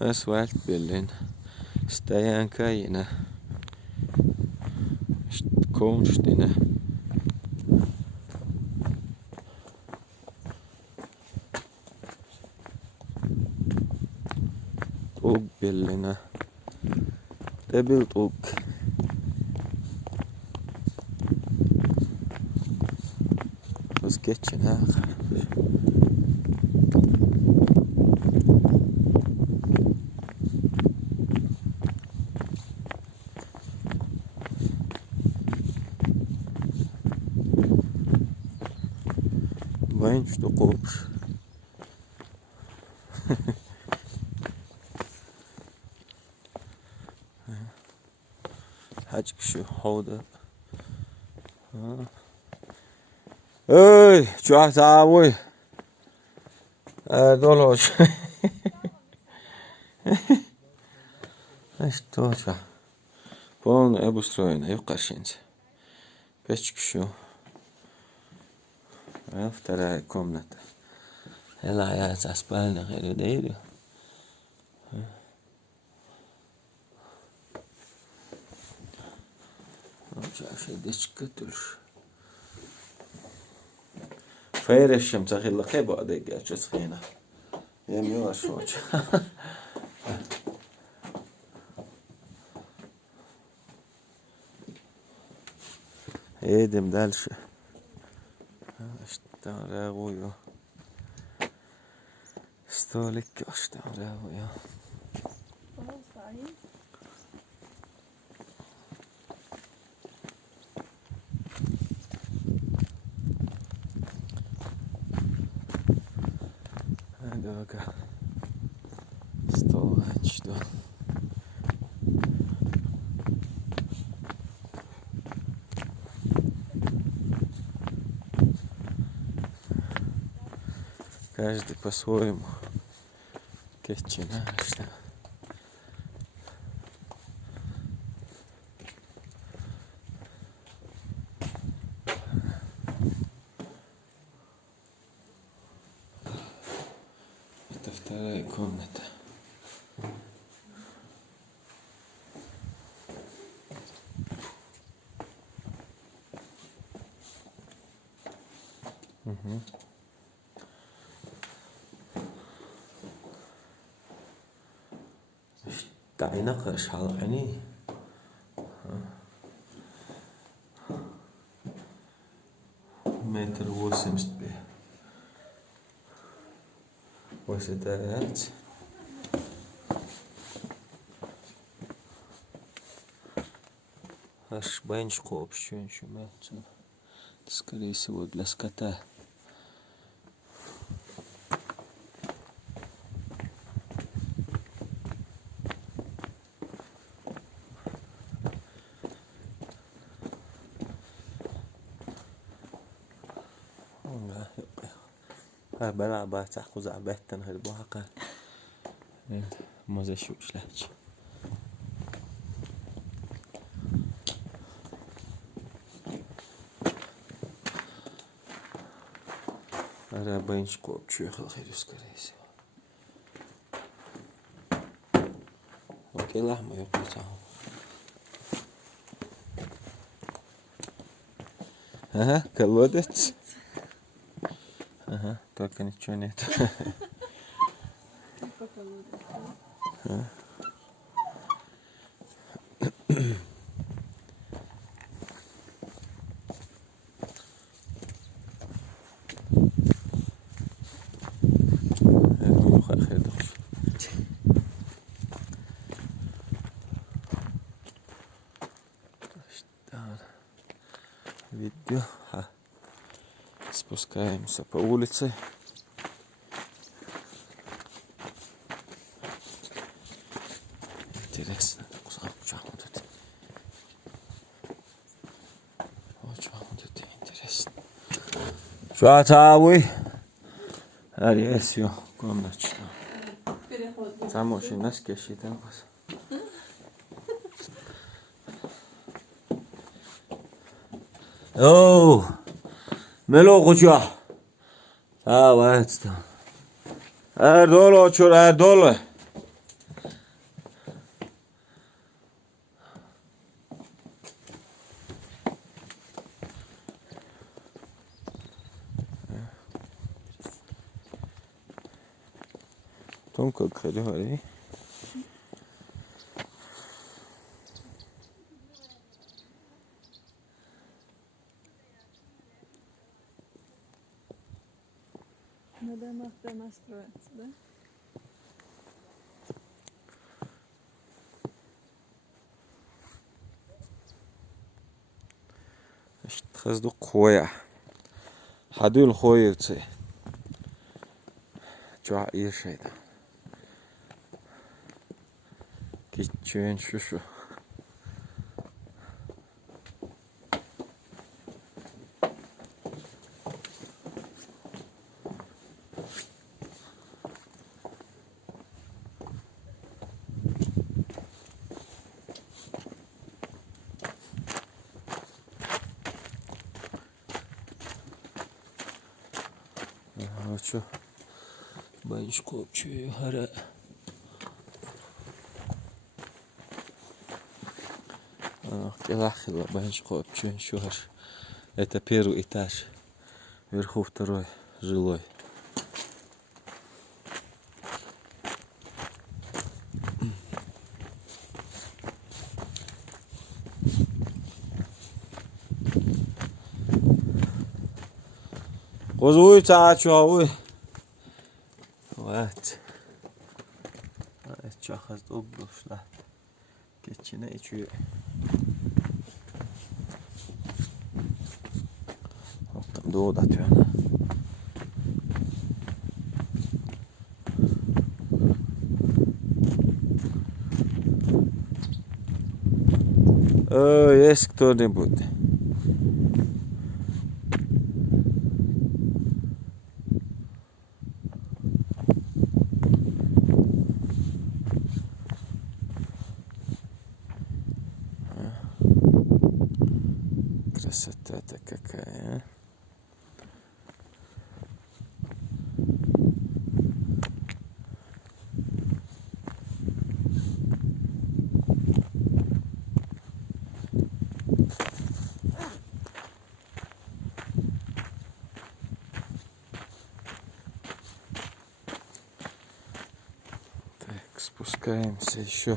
Asfaltbillen. Stajankajina. Konstina. Tågbillena. Det blir tåg. Och sketchen här. وين تقومش حاجك شو حوضة اي شو هتسوي دولوش ايش توجع بون ابو ستروينا يقشنت بيشك شو افترى كومنت هلا يا اسبانيا غير ديري شاشة ديشكتلش فيرشم تخيل لقيبة دقيقة تسخينة يميوش شوش ايدم دالشة اشتغل غويو ستولك اشتغل غويو هذا ستول هاتشتو каждый по-своему кетчина что это вторая комната. Угу. تعي نقرش حلقني متر وسمست به وستات аж банчку общую мяту скорее всего для скота. بلعب تحقز عبادتن هربوها قال موزة شوش لهج أنا بينشكو بشيخ الخير يسكريسي وكي لحمة يقلتهم ها كلودت ага, только ничего нет. Видео. Спускаемся по улице. Интересно, куда вот это? Вот это интересно. Что تعوي؟ هذه اسيو комнаточка. Там очень носки считаем вас. Оу! ملو قجا وایستا اردول آچور اردول Тонко говори. Надо нахуй настроиться, да? خزدو خويا حدول خويا وتسي جوا ايه شيدا كيتشين شوشو شو بايش كوبشي هرا كده خذ بايش كوبشي شهر это первый этаж вверху второй жилой قضوي تعال Evet. Evet, çakaz dobruşlar. Keçine içiyor. Doğu da atıyor. Есть кто-нибудь? Красота-то какая, а? Так, спускаемся еще